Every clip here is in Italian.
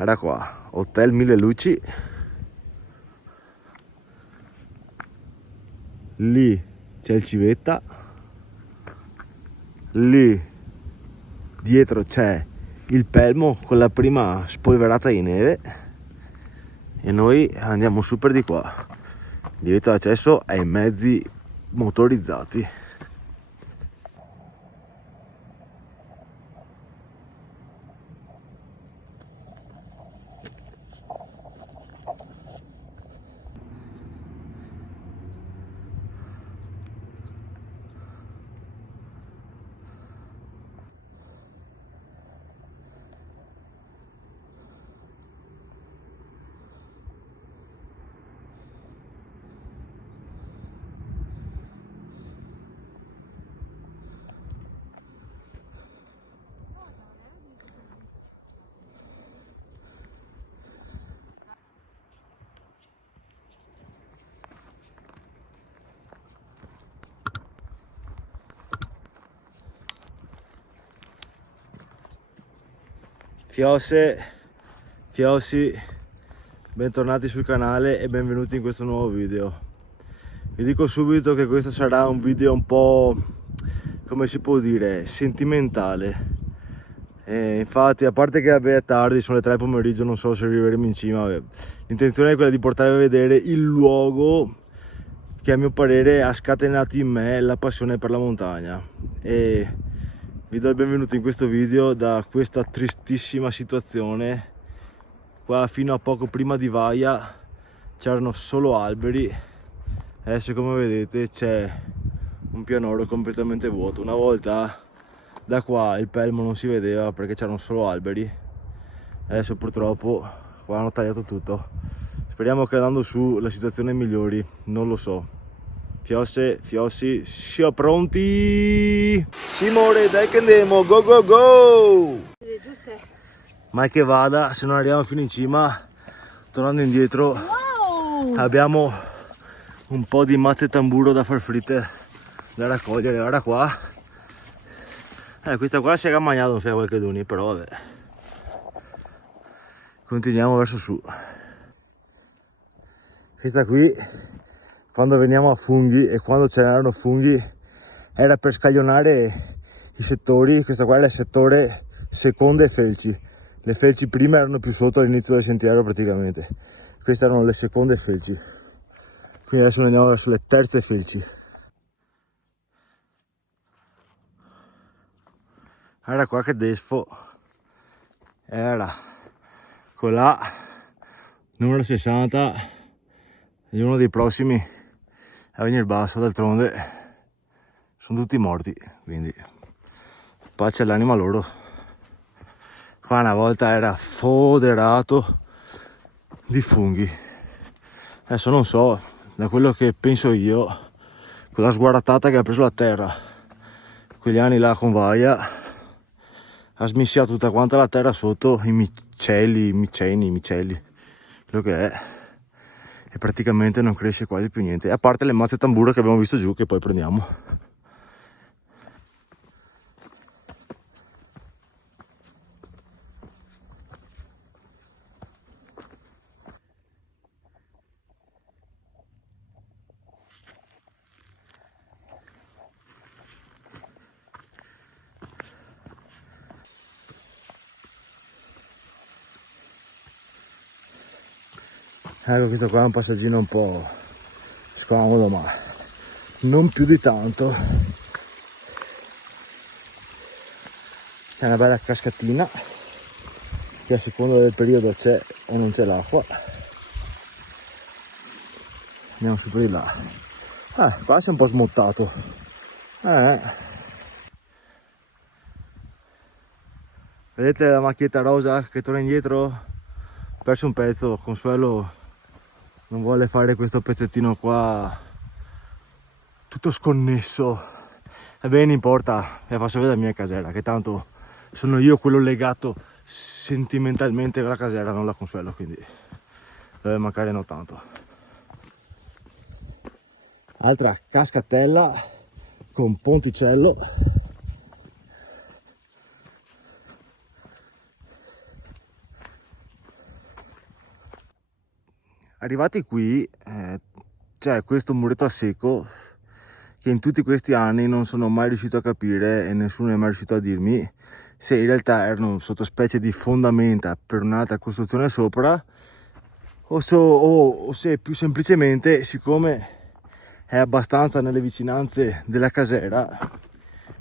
Era qua, Hotel Mille Luci. Lì c'è il Civetta. Lì dietro c'è il Pelmo con la prima spolverata di neve. E noi andiamo su per di qua. Il diritto d'accesso ai mezzi motorizzati. Fiossi, bentornati sul canale e benvenuti in questo nuovo video. Vi dico subito che questo sarà un video un po', come si può dire, sentimentale. Infatti, a parte che è tardi, sono le 3 del pomeriggio, non so se arriveremo in cima. L'intenzione è quella di portarvi a vedere il luogo che a mio parere ha scatenato in me la passione per la montagna. E vi do il benvenuto in questo video da questa tristissima situazione. Qua fino a poco prima di Vaia c'erano solo alberi, adesso come vedete c'è un pianoro completamente vuoto. Una volta da qua il Pelmo non si vedeva perché c'erano solo alberi, adesso purtroppo qua hanno tagliato tutto. Speriamo che andando su la situazione migliori, non lo so. Fiossi, siamo pronti? Simone, dai che andiamo, go go go! Mai che vada, se non arriviamo fino in cima, tornando indietro, abbiamo un po' di mazze tamburo da far fritte da raccogliere. Guarda qua, questa qua si è mangiato un qualche duni, però vabbè. Continuiamo verso su. Questa qui, quando veniamo a funghi e quando ce n'erano funghi, era per scaglionare i settori. Questa qua era il settore seconde e felci. Le felci prime erano più sotto all'inizio del sentiero praticamente. Queste erano le seconde felci. Quindi adesso andiamo verso le terze felci. Era qua che desfo. Era quella numero 60. E uno dei prossimi a venire basso, d'altronde sono tutti morti, quindi pace all'anima loro. Qua una volta era foderato di funghi, adesso non so, da quello che penso io, con la sguaratata che ha preso la terra quegli anni là con Vaia, ha smissiato tutta quanta la terra sotto, i micelli, quello che è, e praticamente non cresce quasi più niente, a parte le mazze tamburo che abbiamo visto giù, che poi prendiamo. Ecco, questo qua è un passaggino un po' scomodo, ma non più di tanto. C'è una bella cascatina che a seconda del periodo c'è o non c'è l'acqua. Andiamo su per di là. Qua si è un po' smottato. Vedete la macchietta rosa che torna indietro? Ho perso un pezzo, Consuelo non vuole fare questo pezzettino qua tutto sconnesso. E bene, non importa, vi faccio vedere la mia casera, che tanto sono io quello legato sentimentalmente alla casera, non la Consuelo, quindi deve mancare non tanto. Altra cascatella con ponticello. Arrivati qui c'è questo muretto a secco che in tutti questi anni non sono mai riuscito a capire e nessuno è mai riuscito a dirmi se in realtà erano sottospecie di fondamenta per un'altra costruzione sopra o se più semplicemente, siccome è abbastanza nelle vicinanze della casera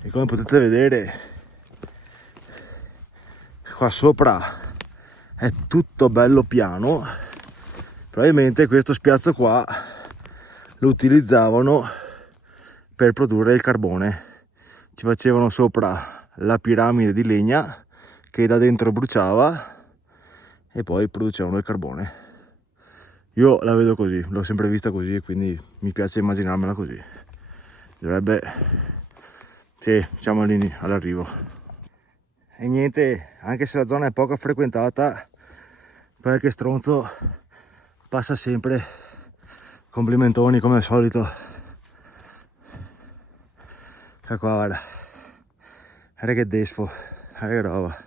e come potete vedere qua sopra è tutto bello piano, probabilmente questo spiazzo qua lo utilizzavano per produrre il carbone. Ci facevano sopra la piramide di legna che da dentro bruciava e poi producevano il carbone. Io la vedo così, l'ho sempre vista così e quindi mi piace immaginarmela così. Dovrebbe, sì, siamo lì all'arrivo. E niente, anche se la zona è poco frequentata, qualche stronzo passa sempre. Complimentoni come al solito. Ecco qua, guarda. Guarda che desfo, guarda che roba.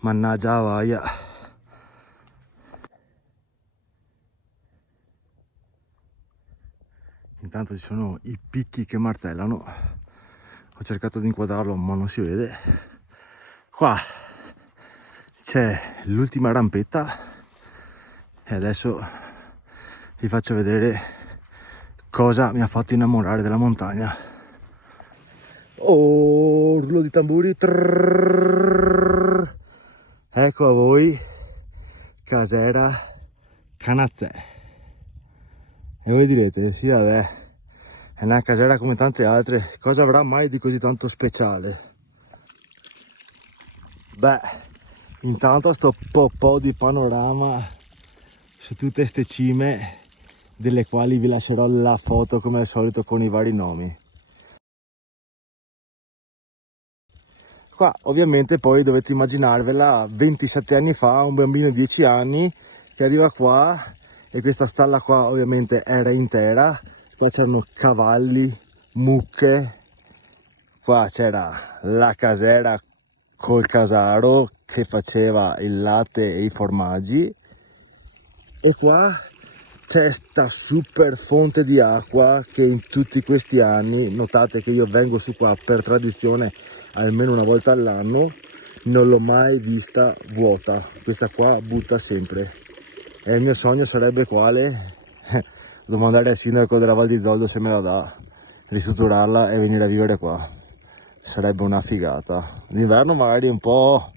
Mannaggia la voglia. Intanto ci sono i picchi che martellano. Ho cercato di inquadrarlo ma non si vede. Qua c'è l'ultima rampetta e adesso vi faccio vedere cosa mi ha fatto innamorare della montagna. Oh, urlo di tamburi. Trrr. Ecco a voi Casera Canazzè. E voi direte, sì vabbè, è una casera come tante altre, cosa avrà mai di così tanto speciale? Beh, intanto sto po' di panorama su tutte ste cime, delle quali vi lascerò la foto come al solito con i vari nomi. Qua ovviamente poi dovete immaginarvela 27 anni fa, un bambino di 10 anni che arriva qua e questa stalla qua ovviamente era intera, qua c'erano cavalli, mucche, qua c'era la casera col casaro che faceva il latte e i formaggi e qua c'è sta super fonte di acqua che in tutti questi anni, notate che io vengo su qua per tradizione almeno una volta all'anno, non l'ho mai vista vuota, questa qua butta sempre. E il mio sogno sarebbe quale? Domandare al sindaco della Val di Zoldo se me la dà, ristrutturarla e venire a vivere qua. Sarebbe una figata. L'inverno magari è un po'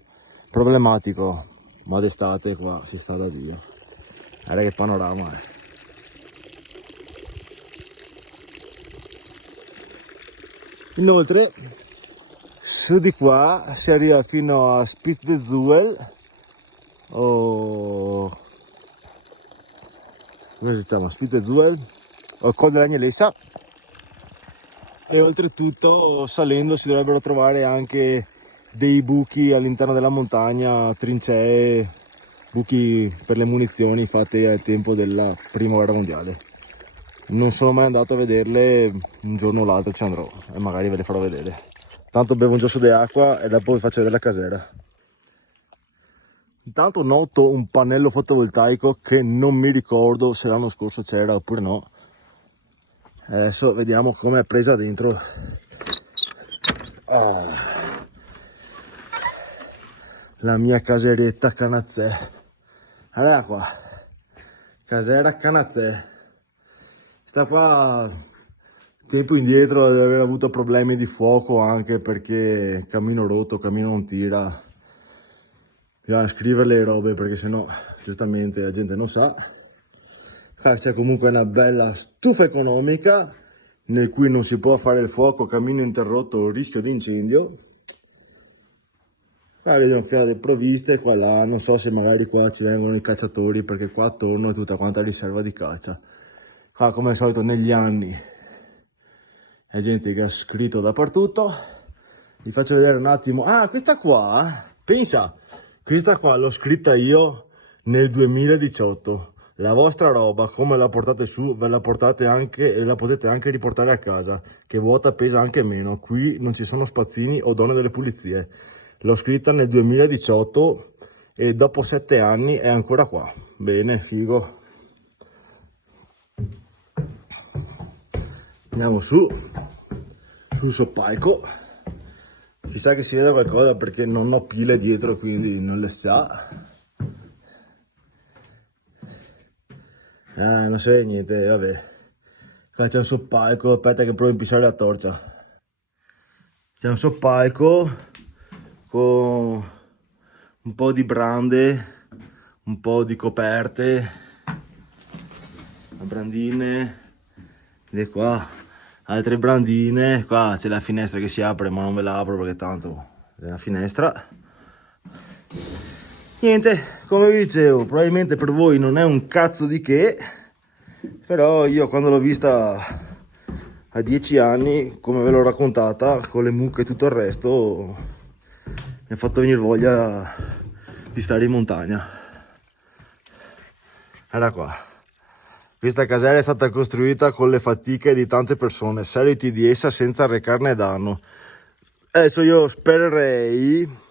problematico, ma d'estate qua si sta da Dio. Guarda che panorama è. Inoltre su di qua si arriva fino a Spitz-de-Zuel o come si chiama? Spitz-de-Zuel o Col dell'Agnelessa, e oltretutto salendo si dovrebbero trovare anche dei buchi all'interno della montagna, trincee, buchi per le munizioni fatte al tempo della prima guerra mondiale. Non sono mai andato a vederle, un giorno o l'altro ci andrò e magari ve le farò vedere. Tanto bevo un giosso di acqua e dopo vi faccio vedere la casera. Intanto noto un pannello fotovoltaico che non mi ricordo se l'anno scorso c'era oppure no. Adesso vediamo come è presa dentro. La mia caseretta Canazzè. Allora qua, casera Canazzè. Sta qua tempo indietro di aver avuto problemi di fuoco anche perché cammino rotto, cammino non tira. Bisogna scrivere le robe perché sennò giustamente la gente non sa. Qua c'è comunque una bella stufa economica nel cui non si può fare il fuoco, cammino interrotto, rischio di incendio. Qua abbiamo fiate provviste, qua là, non so se magari qua ci vengono i cacciatori perché qua attorno è tutta quanta riserva di caccia. Qua come al solito negli anni è gente che ha scritto dappertutto. Vi faccio vedere un attimo. Ah, questa qua, pensa, questa qua l'ho scritta io nel 2018. La vostra roba, come la portate su, ve la portate anche e la potete anche riportare a casa, che vuota pesa anche meno. Qui non ci sono spazzini o donne delle pulizie. L'ho scritta nel 2018 e dopo 7 anni è ancora qua. Bene, figo. Andiamo sul soppalco. Chissà che si veda qualcosa perché non ho pile dietro, quindi non le sa. Non si vede niente, vabbè. Qua c'è un soppalco, aspetta che provo a impissare la torcia. C'è un soppalco con un po' di brande, un po' di coperte, brandine, e qua altre brandine. Qua c'è la finestra che si apre, ma non ve la apro perché tanto è una finestra. Niente, come vi dicevo, probabilmente per voi non è un cazzo di che, però io quando l'ho vista a 10 anni, come ve l'ho raccontata, con le mucche e tutto il resto, mi ha fatto venire voglia di stare in montagna. Era qua. Questa casera è stata costruita con le fatiche di tante persone, serviti di essa senza recarne danno. Adesso io spererei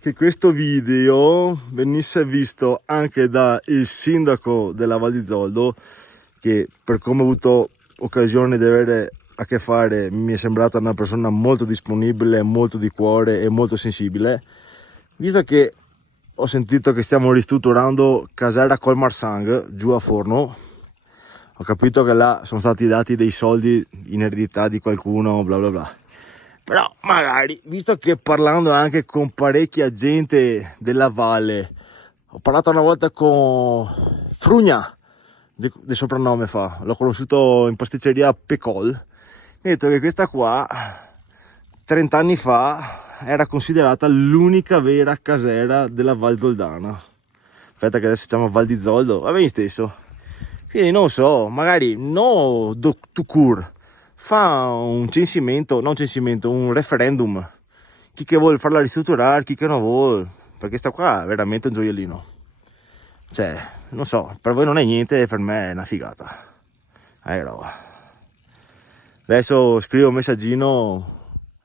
che questo video venisse visto anche dal sindaco della Val di Zoldo, che per come ho avuto occasione di avere a che fare mi è sembrata una persona molto disponibile, molto di cuore e molto sensibile. Visto che ho sentito che stiamo ristrutturando Casera Colmarsang giù a Forno, ho capito che là sono stati dati dei soldi in eredità di qualcuno, bla bla bla. Però magari, visto che parlando anche con parecchia gente della valle, ho parlato una volta con Frugna, di soprannome fa, l'ho conosciuto in pasticceria Pecol, mi ha detto che questa qua 30 anni fa era considerata l'unica vera casera della Val Doldana. Aspetta che adesso siamo a Val di Zoldo, va bene stesso. Quindi non so, magari no tout court, fa un censimento, non un censimento, un referendum. Chi che vuole farla ristrutturare, chi che non vuole, perché sta qua è veramente un gioiellino. Cioè, non so, per voi non è niente, per me è una figata. Roba. Adesso scrivo un messaggino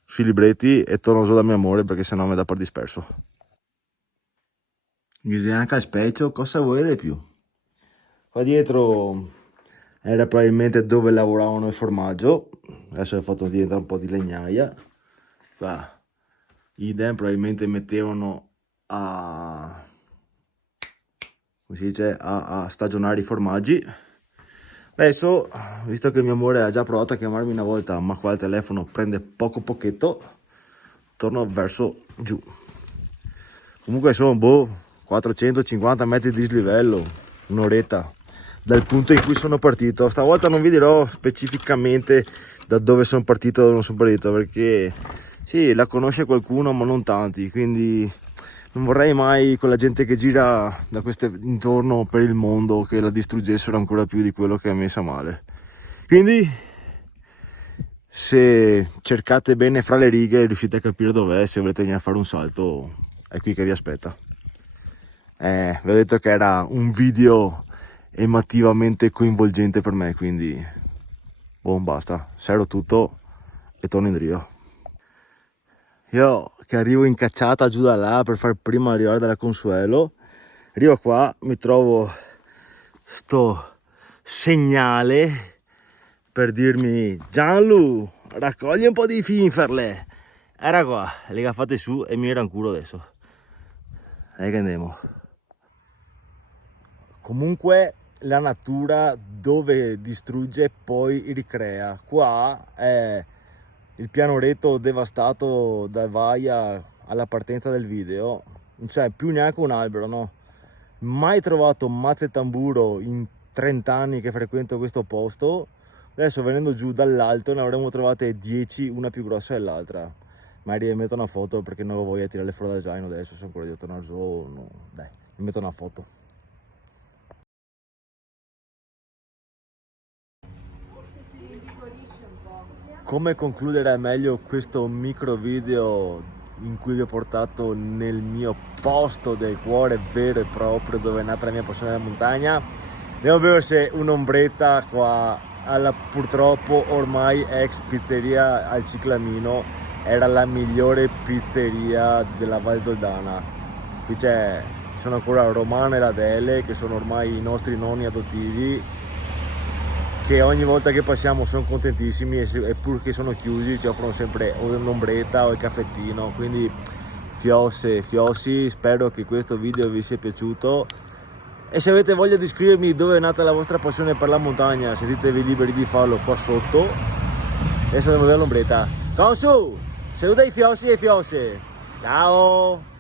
sui libretti e torno su da mio amore perché sennò mi dà per disperso. Mi dice anche al specchio, cosa vuoi di più? Qua dietro era probabilmente dove lavoravano il formaggio, adesso ho fatto diventare un po' di legnaia. Qua idem, probabilmente mettevano a, come si dice, a stagionare i formaggi. Adesso, visto che mio amore ha già provato a chiamarmi una volta, ma qua il telefono prende pochetto, torno verso giù. Comunque sono 450 metri di dislivello, un'oretta dal punto in cui sono partito. Stavolta non vi dirò specificamente da dove sono partito, dove non sono partito, perché sì, la conosce qualcuno ma non tanti, quindi non vorrei mai con la gente che gira da questo intorno per il mondo che la distruggessero ancora più di quello che è messa male. Quindi se cercate bene fra le righe riuscite a capire dov'è, se volete venire a fare un salto è qui che vi aspetta. Vi ho detto che era un video emotivamente coinvolgente per me, quindi basta, serro tutto e torno in Rio. Io che arrivo in cacciata giù da là per far prima arrivare dalla Consuelo, arrivo qua, mi trovo sto segnale per dirmi: Gianlu, raccogli un po' di finferle. Era qua, le gaffate su e mi era un culo adesso. E che andiamo. Comunque la natura dove distrugge poi ricrea. Qua è il pianoretto devastato da Vaia alla partenza del video, non c'è più neanche un albero, no? Mai trovato mazze tamburo in 30 anni che frequento questo posto. Adesso venendo giù dall'alto ne avremmo trovate 10, una più grossa dell'altra. Magari mi metto una foto perché non ho voglia di tirare fuori dal zaino adesso, se ancora devo tornare giù, no. Dai, mi metto una foto. Come concludere meglio questo micro video in cui vi ho portato nel mio posto del cuore vero e proprio dove è nata la mia passione della montagna? Devo beversi un'ombretta qua alla purtroppo ormai ex pizzeria al Ciclamino. Era la migliore pizzeria della Val Doldana. Qui c'è ci sono ancora Romana e Adele, che sono ormai i nostri nonni adottivi, che ogni volta che passiamo sono contentissimi e pur che sono chiusi ci offrono sempre o un'ombretta o il caffettino. Quindi fiossi, spero che questo video vi sia piaciuto, e se avete voglia di scrivermi dove è nata la vostra passione per la montagna, sentitevi liberi di farlo qua sotto. Adesso devo vedere l'ombretta. Consu, saluta i fiossi e fiosse, ciao!